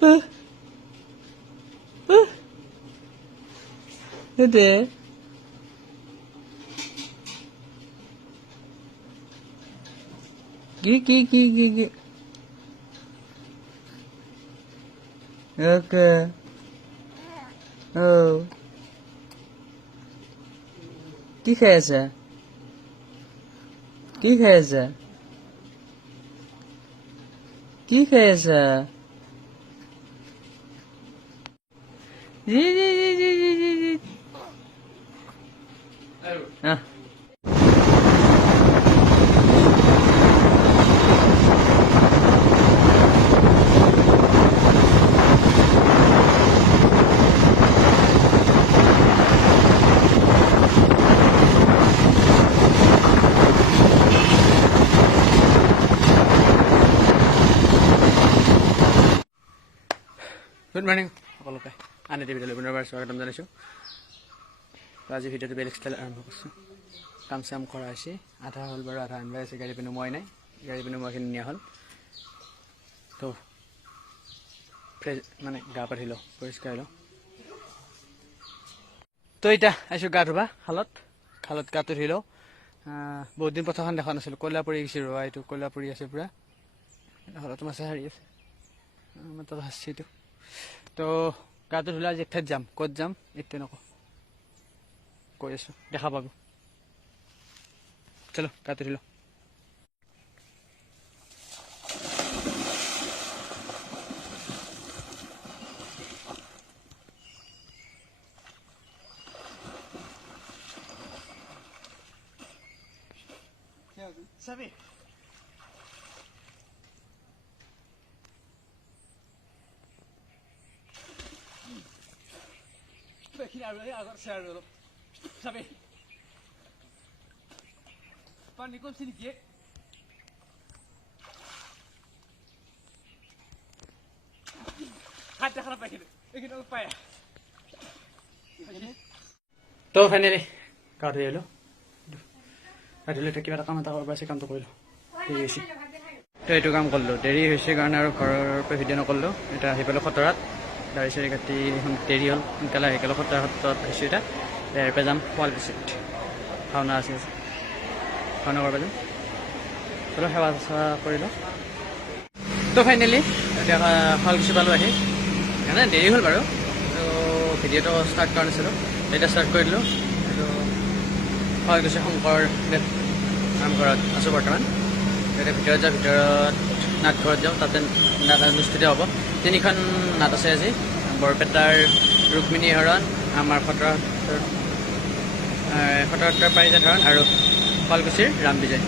Det. Gig. Okay. Oh. কি খেয়েছে কি খেয়েছে কি খেয়েছে G G G G G G G good morning সকলোকে আন এটি ভিডিঅ'লৈ পুনৰবাৰ স্বাগতম জনাইছোঁ। আজি ভিডিঅ'টো বেলেগ ষ্টাইল আৰম্ভ কৰিছোঁ। কাম চাম কৰা হৈছে, আধা হ'ল বাৰু, আধা আনিব আছে। গাড়ী পিনে মই নাই, গাড়ী পিনে মইখিনি নিয়া হ'ল। তো মানে গা পা ধুই লওঁ, পৰিষ্কাৰ লওঁ। তো এতিয়া আহিছোঁ গা ধুবা খালত গাটো ধুই লওঁ। বহুত দিন পথাৰখন দেখা নাছিলোঁ, কয়লা পৰি গৈছে। ৰোৱা এইটো কয়লা পৰি আছে পূৰা। ঘৰতো মাছে হাৰি আছে, মই তাত হাঁচছি এইটো। তো গাটো ধুলে আজি এক ঠাইত যাম। ক'ত যাম এতিয়া নকওঁ, কৈ আছোঁ, দেখা পাব। চলো গাটো ধুই লওঁ। Sabi. Agora sério, sabe? Pani kom sini ke? Hata khana pakai. Ekino paya. তো ফাইনেলি গা ধুই আহিলোঁ। গা ধুলে কিবা এটা কাম এটা কৰিব আছে, কামটো কৰিলোঁ। দেৰি হৈছে তো এইটো কাম কৰিলোঁ, দেৰি হৈছে কাৰণে আৰু ঘৰৰ পৰা ভিডিঅ' নকৰিলোঁ। এতিয়া আহি পালোঁ খতৰাত, দাড়ি চাৰি কাটি এখন দেৰি হ'ল, সোনকালে আহি গ'লোঁ। খতৰা সত্ৰত আহিছোঁ। এতিয়া ইয়াৰ পৰা যাম শুৱালকুছিত, ভাওনা আছে, ভাওনা কৰিব যাম। চলো সেৱা চেৱা কৰিলোঁ। তো ফাইনেলি এতিয়া শুৱালকুছি পালোঁ আহি। মানে দেৰি হ'ল বাৰু, তো ভিডিঅ'টো ষ্টাৰ্ট কৰা নাছিলোঁ, এতিয়া ষ্টাৰ্ট কৰি দিলোঁ। এইটো শুৱালকুছি শংকৰদেৱ নামঘৰত আছোঁ বৰ্তমান। এতিয়া ভিতৰত যাওঁ, ভিতৰত নাটঘৰত যাওঁ। তাতে নাট অনুষ্ঠিত হ'ব। 3খন নাট আছে আজি, বৰপেটাৰ ৰুক্মিণী হৰণ, আমাৰ সত্ৰৰ পাৰিজাত হৰণ আৰু শুৱালকুছিৰ ৰাম বিজয়।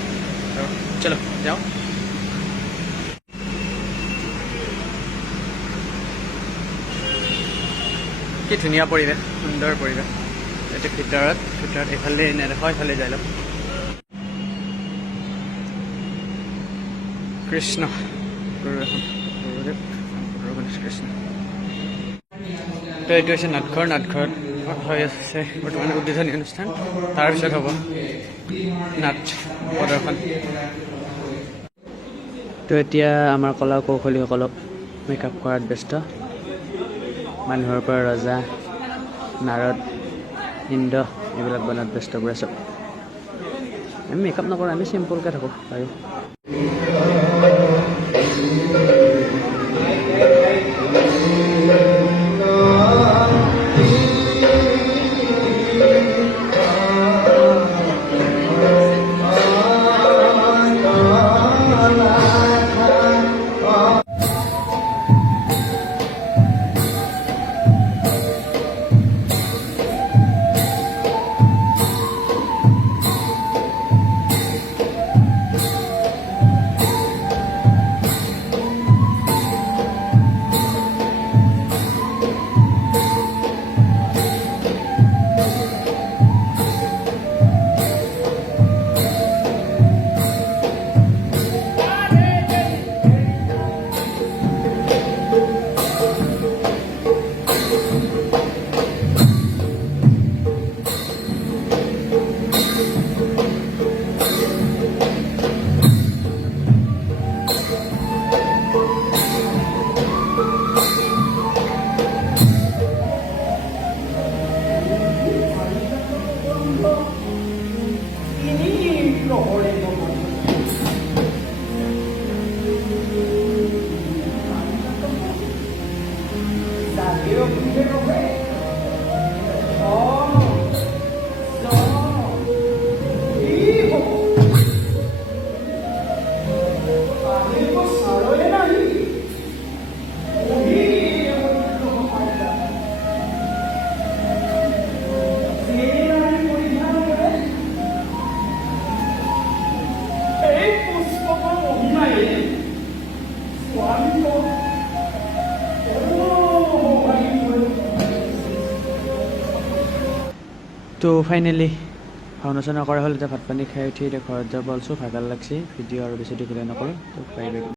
আৰু চলো যাওঁ। কি ধুনীয়া পৰিৱেশ, সুন্দৰ পৰিৱেশ। এতিয়া ভিতৰত এইফালে নেদেখা, এইফালে যাই লওঁ। কৃষ্ণ গুৰুদেৱ কৃষ্ণ। তো এইটো হৈছে নাটঘৰত হৈ আছে বৰ্তমান উদ্বোধনী অনুষ্ঠান। তাৰপিছত হ'ব নাট প্ৰদৰ্শন। তো এতিয়া আমাৰ কলা কৌশলীসকলক মেকআপ কৰাত ব্যস্ত। মানুহৰ পৰা ৰজা, নাৰদ, ইন্দ্ৰ এইবিলাক বনাত ব্যস্ত কৰি আছোঁ। আমি মেকআপ নকৰোঁ, আমি চিম্পুলকৈ থাকোঁ বাৰু। তো ফাইনেলি ভাওনা চাওনা কৰা হ'ল। এতিয়া ভাত পানী খাই উঠি এতিয়া ঘৰত যাব ওলাইছোঁ। ভাগৰ লাগছি। ভিডিঅ' আৰু বেছি দীঘলীয়া নকৰোঁ। তো বাই বাই।